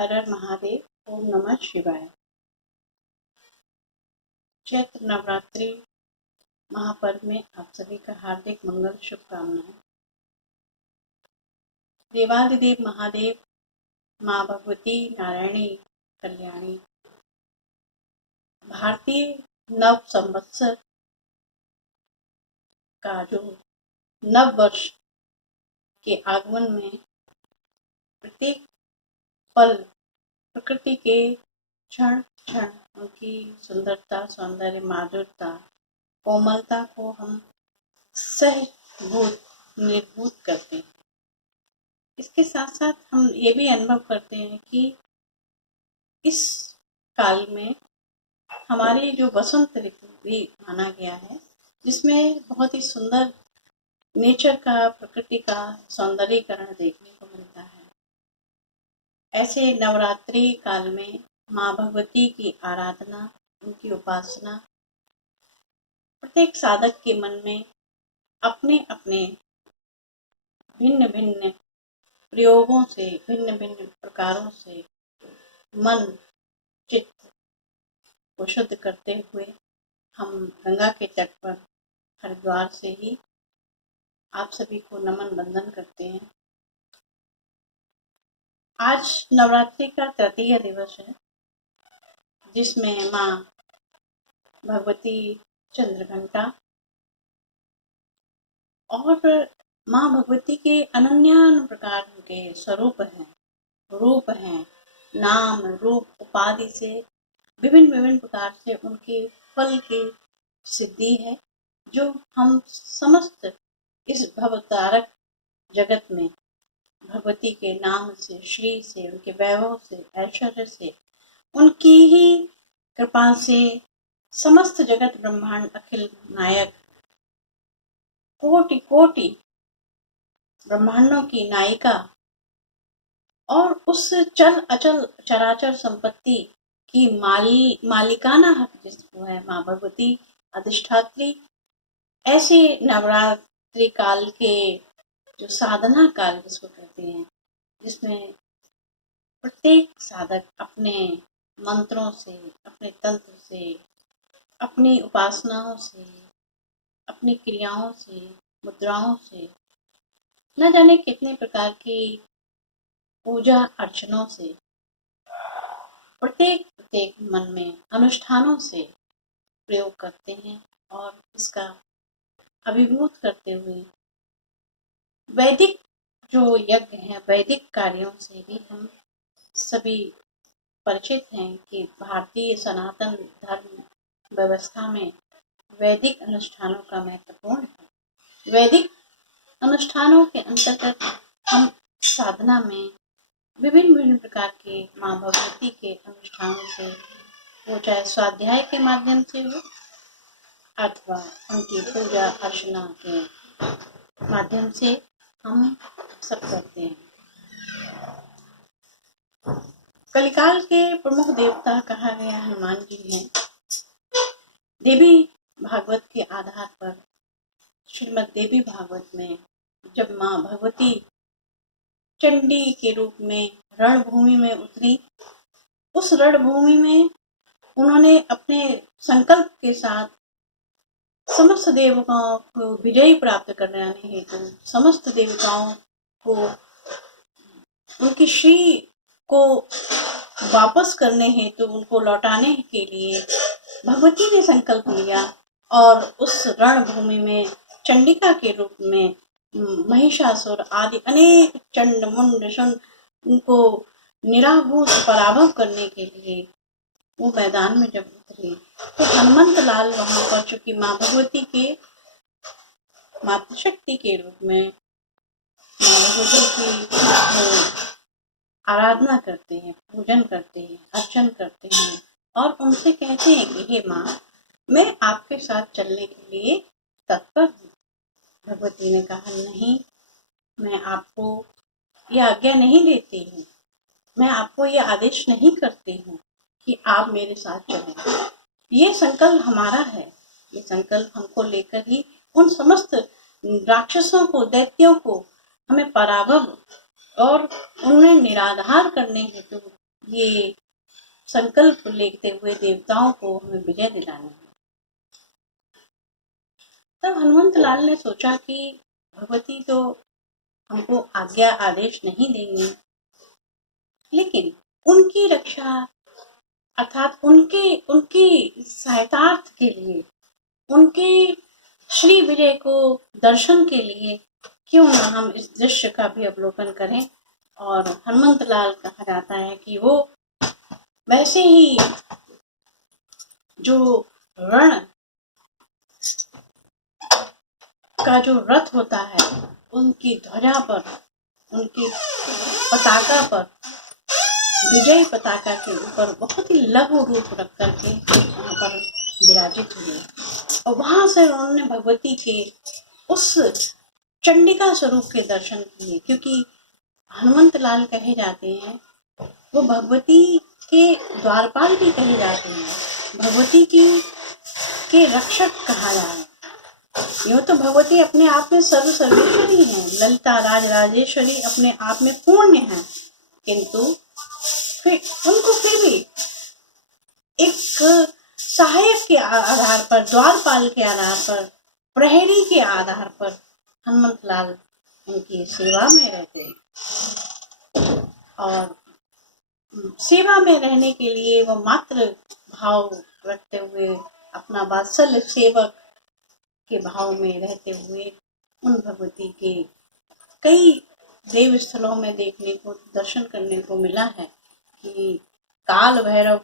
हर हर महादेव। ओम नमः शिवाय। चैत्र नवरात्रि महापर्व में आप सभी का हार्दिक मंगल शुभकामनाएं। देवादिदेव महादेव, माँ भगवती नारायणी कल्याणी, भारतीय नव संवत्सर का जो नव वर्ष के आगमन में प्रत्येक पल प्रकृति के क्षण क्षण उनकी सुंदरता, सौंदर्य, माधुरता, कोमलता को हम सहभूत निर्भूत करते हैं। इसके साथ साथ हम ये भी अनुभव करते हैं कि इस काल में हमारी जो वसंत ऋतु भी माना गया है, जिसमें बहुत ही सुंदर नेचर का, प्रकृति का सौंदर्यीकरण देखने को मिलता है। ऐसे नवरात्रि काल में माँ भगवती की आराधना, उनकी उपासना प्रत्येक साधक के मन में अपने अपने भिन्न भिन्न प्रयोगों से, भिन्न भिन्न प्रकारों से मन चित्त को शुद्ध करते हुए हम गंगा के तट पर हरिद्वार से ही आप सभी को नमन वंदन करते हैं। आज नवरात्रि का तृतीय दिवस है, जिसमें माँ भगवती चंद्रघंटा और माँ भगवती के अनन्यान प्रकार के स्वरूप हैं, रूप हैं, नाम रूप उपाधि से विभिन्न विभिन्न प्रकार से उनके फल की सिद्धि है, जो हम समस्त इस भवतारक जगत में भगवती के नाम से, श्री से, उनके वैभव से, ऐश्वर्य से, उनकी ही कृपा से समस्त जगत ब्रह्मांड अखिल नायक, कोटि कोटि ब्रह्मांडों की नायिका और उस चल अचल चराचर संपत्ति की मालिकाना हक जिसको है माँ भगवती अधिष्ठात्री, ऐसे नवरात्रि काल के जो साधना काल जिसको कहते हैं, जिसमें प्रत्येक साधक अपने मंत्रों से, अपने तंत्र से, अपनी उपासनाओं से, अपनी क्रियाओं से, मुद्राओं से, न जाने कितने प्रकार की पूजा अर्चनों से, प्रत्येक मन में अनुष्ठानों से प्रयोग करते हैं और इसका अभिभूत करते हुए वैदिक जो यज्ञ है, वैदिक कार्यों से भी हम सभी परिचित हैं कि भारतीय सनातन धर्म व्यवस्था में वैदिक अनुष्ठानों का महत्वपूर्ण है। वैदिक अनुष्ठानों के अंतर्गत हम साधना में विभिन्न विभिन्न प्रकार के माँ भगवती के अनुष्ठानों से, वो चाहे स्वाध्याय के माध्यम से हो अथवा उनकी पूजा अर्चना के माध्यम से हम सब करते हैं। कलिकाल के प्रमुख देवता कहा गया हनुमान जी हैं। देवी भागवत के आधार पर श्रीमद् देवी भागवत में जब माँ भगवती चंडी के रूप में रणभूमि में उतरी, उस रणभूमि में उन्होंने अपने संकल्प के साथ समस्त देवताओं को विजय प्राप्त कराने हेतु, समस्त देवताओं को उनकी श्री को वापस करने हेतु, उनको लौटाने के लिए भगवती ने संकल्प लिया और उस रणभूमि में चंडिका के रूप में महिषासुर आदि अनेक चंड मुंड उनको निराभूत पराभव करने के लिए वो मैदान में जब उतरे, तो हनुमंत लाल वहां पर, चूंकि माँ भगवती के मातृशक्ति के रूप में माँ भगवती की आराधना करते हैं, पूजन करते हैं, अर्चन करते हैं और उनसे कहते हैं कि हे माँ, मैं आपके साथ चलने के लिए तत्पर हूँ। भगवती ने कहा नहीं, मैं आपको यह आज्ञा नहीं देती हूँ, मैं आपको यह आदेश नहीं करती हूँ कि आप मेरे साथ चलें। ये संकल्प हमारा है, ये संकल्प हमको लेकर ही उन समस्त राक्षसों को, दैत्यों को हमें पराभव और उन्हें निराधार करने हेतु ये संकल्प लेते हुए देवताओं को हमें विजय दिलानी है। तब हनुमंत लाल ने सोचा कि भगवती तो हमको आज्ञा आदेश नहीं देंगी, लेकिन उनकी रक्षा अर्थात उनके उनकी सहायतार्थ के लिए, उनके श्री विजय को दर्शन के लिए क्यों ना हम इस दृश्य का भी अवलोकन करें। और हनुमंत लाल कहा जाता है कि वो वैसे ही जो रण का जो रथ होता है, उनकी ध्वजा पर, उनकी पताका पर, विजय पताका के ऊपर बहुत ही लघु रूप रख करके वहां पर विराजित हुए। और वहां से उन्होंने भगवती के उस चंडिका स्वरूप के दर्शन किए, क्योंकि हनुमंत लाल कहे जाते हैं वो भगवती के द्वारपाल भी कहे जाते हैं, भगवती की के रक्षक कहा जा रहा है। यूँ तो भगवती अपने आप में सर्वेश्वरी है, ललिता राजराजेश्वरी अपने आप में पूर्ण है, किंतु फिर भी एक सहायक के आधार पर, द्वारपाल के आधार पर, प्रहरी के आधार पर हनुमंत लाल उनकी सेवा में रहते हैं। और सेवा में रहने के लिए वो मात्र भाव रखते हुए, अपना वात्सल्य सेवक के भाव में रहते हुए उन भगवती के कई देव स्थलों में देखने को, दर्शन करने को मिला है कि काल भैरव